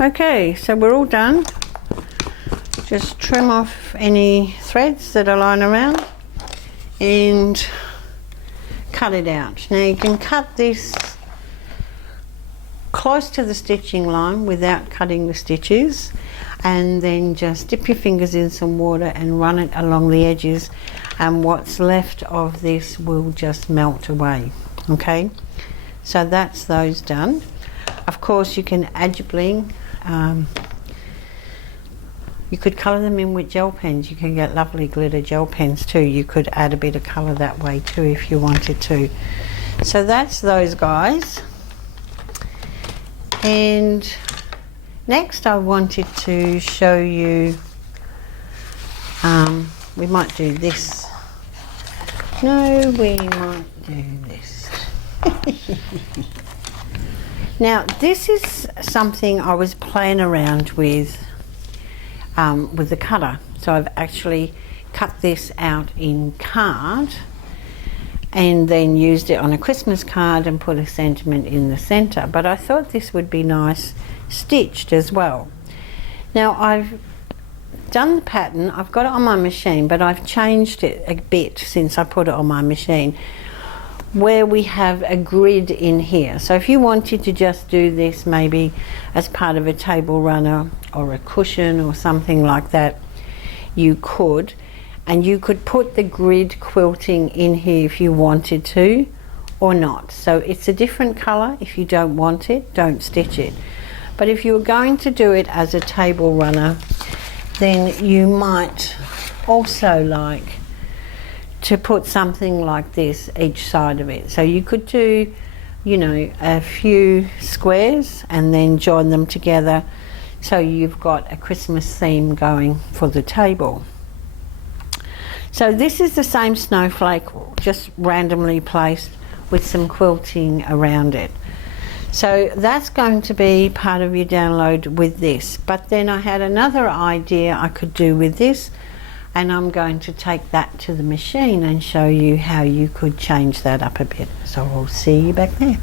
Okay, so we're all done. Just trim off any threads that are lying around and cut it out. Now you can cut this close to the stitching line without cutting the stitches, and then just dip your fingers in some water and run it along the edges, and what's left of this will just melt away. Okay, so that's those done. Of course you can add your bling. You could colour them in with gel pens. You can get lovely glitter gel pens too. You could add a bit of colour that way too if you wanted to. So that's those guys. And next I wanted to show you, we might do this. No, we might do this. Now this is something I was playing around with the cutter. So I've actually cut this out in card and then used it on a Christmas card and put a sentiment in the center, but I thought this would be nice stitched as well. Now I've done the pattern, I've got it on my machine, but I've changed it a bit since I put it on my machine, where we have a grid in here. So if you wanted to just do this maybe as part of a table runner or a cushion or something like that, you could, and you could put the grid quilting in here if you wanted to or not. So it's a different color. If you don't want it, don't stitch it. But if you were going to do it as a table runner, then you might also like to put something like this each side of it. So you could do, you know, a few squares and then join them together, so you've got a Christmas theme going for the table. So this is the same snowflake, just randomly placed with some quilting around it. So that's going to be part of your download with this. But then I had another idea I could do with this, and I'm going to take that to the machine and show you how you could change that up a bit. So I'll see you back there.